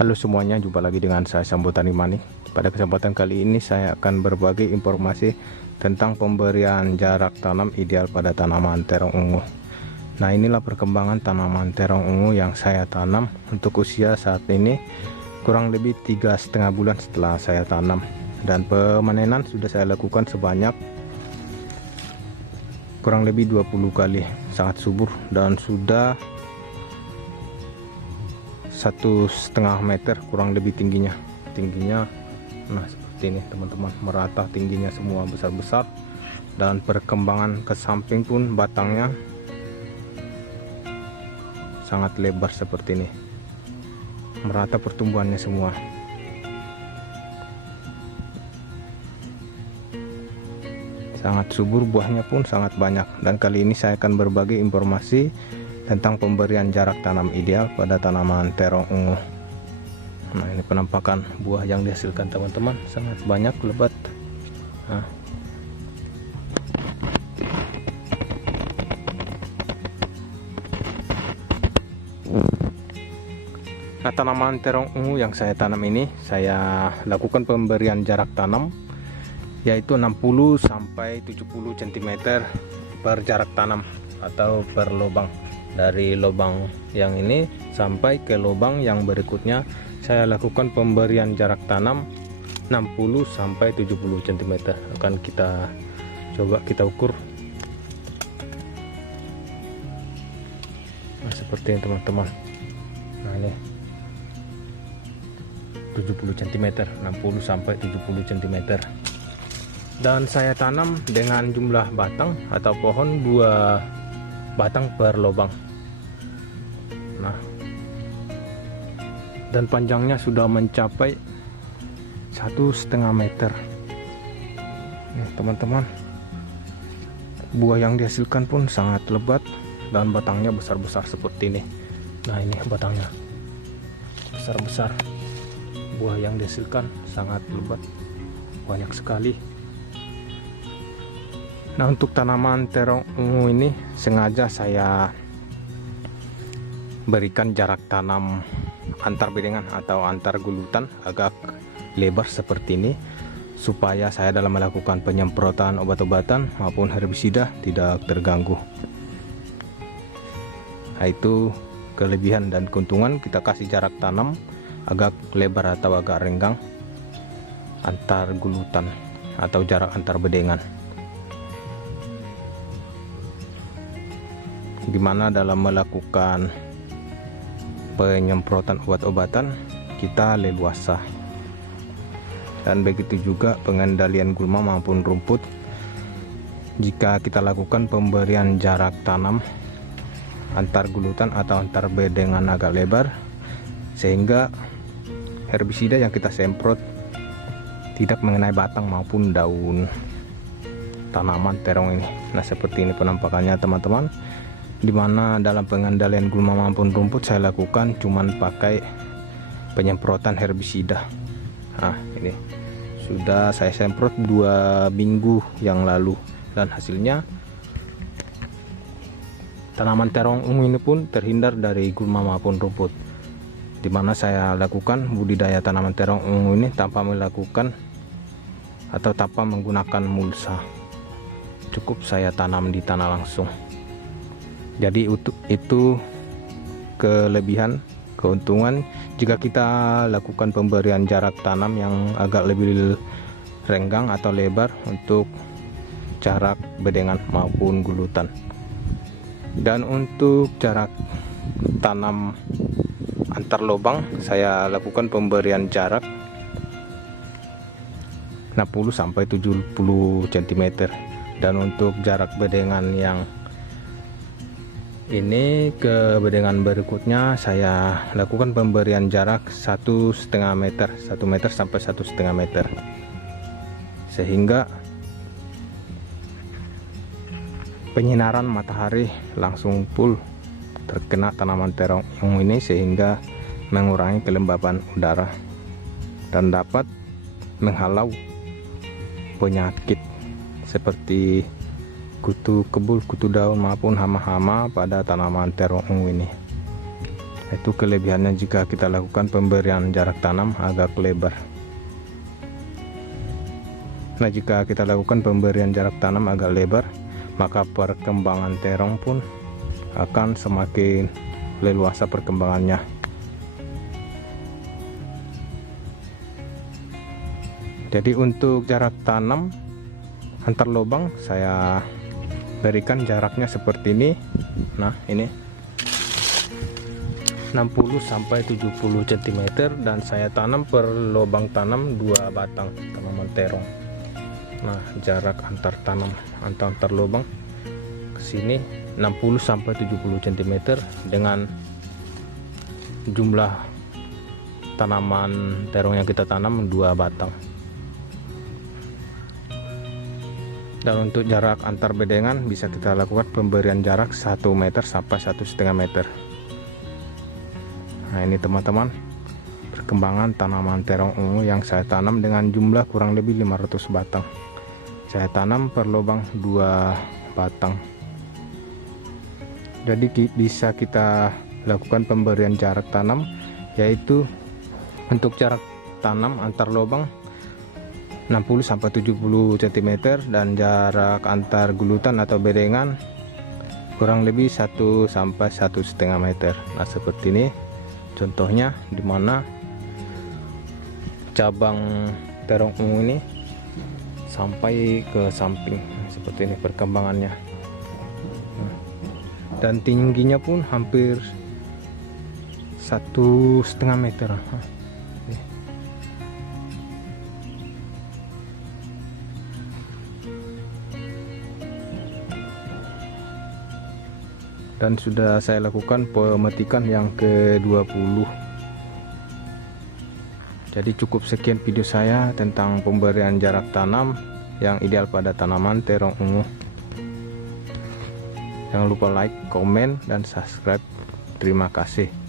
Halo semuanya, jumpa lagi dengan saya Sambutani Manik. Pada kesempatan kali ini saya akan berbagi informasi tentang pemberian jarak tanam ideal pada tanaman terong ungu. Nah, inilah perkembangan tanaman terong ungu yang saya tanam untuk usia saat ini kurang lebih 3,5 bulan setelah saya tanam, dan pemanenan sudah saya lakukan sebanyak kurang lebih 20 kali. Sangat subur dan sudah 1,5 meter kurang lebih tingginya. Nah seperti ini teman-teman, merata tingginya semua, besar-besar, dan perkembangan ke samping pun batangnya sangat lebar seperti ini, merata pertumbuhannya semua. Sangat subur, buahnya pun sangat banyak. Dan kali ini saya akan berbagi informasi tentang pemberian jarak tanam ideal pada tanaman terong ungu. Nah, ini penampakan buah yang dihasilkan teman-teman, sangat banyak, lebat. Nah, tanaman terong ungu yang saya tanam ini saya lakukan pemberian jarak tanam yaitu 60 sampai 70 cm per jarak tanam atau per lubang. Dari lubang yang ini sampai ke lubang yang berikutnya saya lakukan pemberian jarak tanam 60 sampai 70 cm. Akan kita coba kita ukur. Nah, seperti ini teman-teman. Nah, ini 70 cm, 60 sampai 70 cm. Dan saya tanam dengan jumlah batang atau pohon 2 batang per lubang. Nah, dan panjangnya sudah mencapai 1,5 meter. Teman-teman, buah yang dihasilkan pun sangat lebat dan batangnya besar-besar seperti ini. Nah, ini batangnya besar-besar, buah yang dihasilkan sangat lebat, banyak sekali. Nah, untuk tanaman terong ungu ini sengaja saya berikan jarak tanam antar bedengan atau antar gulutan agak lebar seperti ini, supaya saya dalam melakukan penyemprotan obat-obatan maupun herbisida tidak terganggu. Nah, itu kelebihan dan keuntungan kita kasih jarak tanam agak lebar atau agak renggang antar gulutan atau jarak antar bedengan. Dimana dalam melakukan penyemprotan obat-obatan kita leluasa, dan begitu juga pengendalian gulma maupun rumput jika kita lakukan pemberian jarak tanam antar gulutan atau antar bedengan agak lebar, sehingga herbisida yang kita semprot tidak mengenai batang maupun daun tanaman terong ini. Nah, seperti ini penampakannya teman-teman, dimana dalam pengendalian gulma maupun rumput saya lakukan cuman pakai penyemprotan herbisida. Nah, ini sudah saya semprot 2 minggu yang lalu, dan hasilnya tanaman terong ungu ini pun terhindar dari gulma maupun rumput, dimana saya lakukan budidaya tanaman terong ungu ini tanpa melakukan atau tanpa menggunakan mulsa. Cukup saya tanam di tanah langsung. Jadi itu kelebihan, keuntungan jika kita lakukan pemberian jarak tanam yang agak lebih renggang atau lebar untuk jarak bedengan maupun gulutan. Dan untuk jarak tanam antar lubang saya lakukan pemberian jarak 60 sampai 70 cm. Dan untuk jarak bedengan yang ini ke bedengan berikutnya saya lakukan pemberian jarak 1,5 meter, 1 meter sampai 1,5 meter, sehingga penyinaran matahari langsung full terkena tanaman terong ungu ini, sehingga mengurangi kelembaban udara dan dapat menghalau penyakit seperti kutu kebul, kutu daun maupun hama-hama pada tanaman terong ungu ini. Itu kelebihannya jika kita lakukan pemberian jarak tanam agak lebar. Nah, jika kita lakukan pemberian jarak tanam agak lebar, maka perkembangan terong pun akan semakin leluasa perkembangannya. Jadi untuk jarak tanam antar lubang saya berikan jaraknya seperti ini. Nah, ini 60 sampai 70 cm dan saya tanam per lubang tanam 2 batang tanaman terong. Nah, jarak antar tanam antar lubang ke sini 60 sampai 70 cm dengan jumlah tanaman terong yang kita tanam 2 batang. Dan untuk jarak antar bedengan bisa kita lakukan pemberian jarak 1 meter sampai 1,5 meter. Nah, ini teman-teman perkembangan tanaman terong ungu yang saya tanam dengan jumlah kurang lebih 500 batang. Saya tanam per lubang 2 batang. Jadi bisa kita lakukan pemberian jarak tanam, yaitu untuk jarak tanam antar lubang 60 sampai 70 cm dan jarak antar gulutan atau bedengan kurang lebih 1 sampai 1,5 meter. Nah, seperti ini contohnya, dimana cabang terong ungu ini sampai ke samping seperti ini perkembangannya. Dan tingginya pun hampir 1,5 meter. Dan sudah saya lakukan pemetikan yang ke-20. Jadi cukup sekian video saya tentang pemberian jarak tanam yang ideal pada tanaman terong ungu. Jangan lupa like, komen, dan subscribe. Terima kasih.